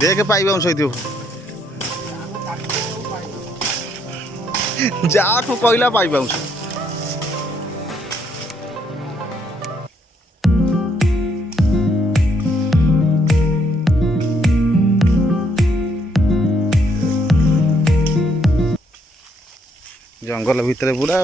देख पाइबा सहित जहाँ को कहला पाइबा जंगल भितर पूरा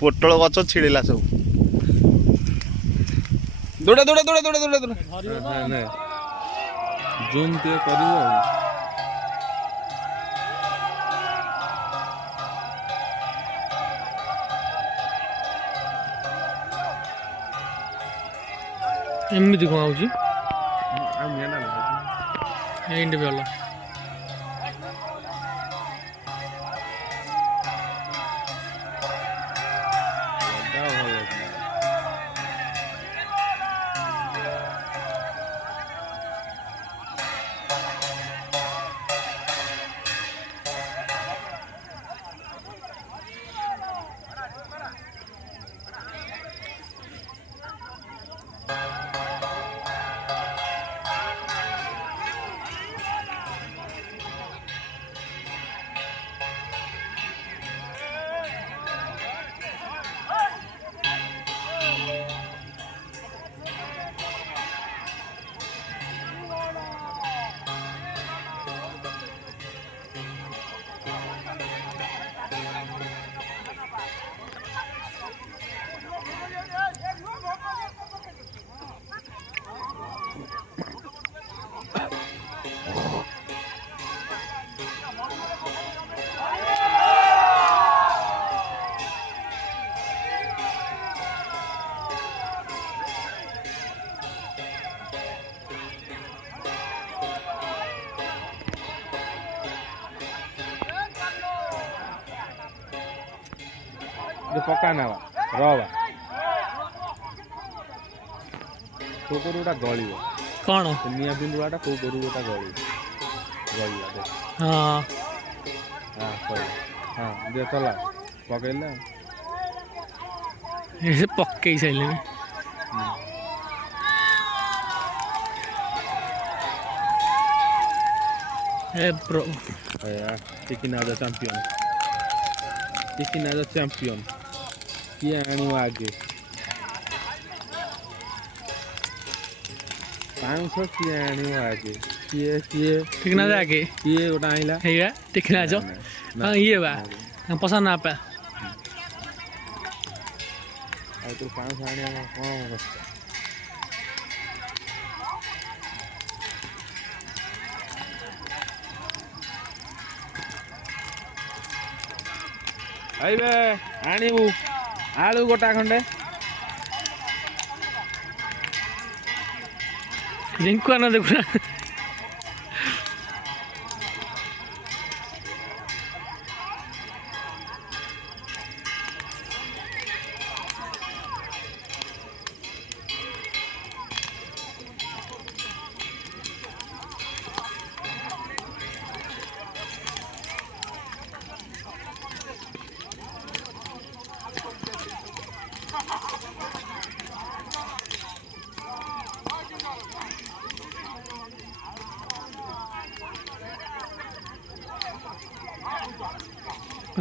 पोटल गच छिड़ला सब दौड़ा दौड़ा दौड़ा दौड़ा दौड़ा दौड़ा जूम ते करिवो एमती कौन आउची आ मेना ना एंड बेला पका ना रवा को गोटा गलिब कौन निया बिंदुआटा को गोरु गोटा गली गलिया दे हाँ हां कोई हां दे चला पकैला ऐसे पक्के ही सही लेने ए ब्रो यार chicken as a champion chicken as a champion किए आनी आगे 500 किए आनी आगे किए किए ठीक ना जाके किए गोटा आइला है या ठीक ना जो हां ये बा पसंद ना पे आ तो 500 आने कौन आइबे आनिबु आलू गोटा खंडे जिंकु आना देखो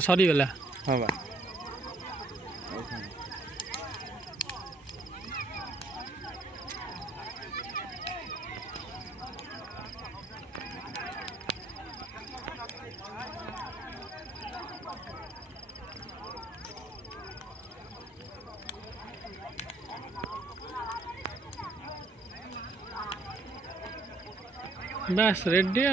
सॉरी वाला हां बा बस रेडी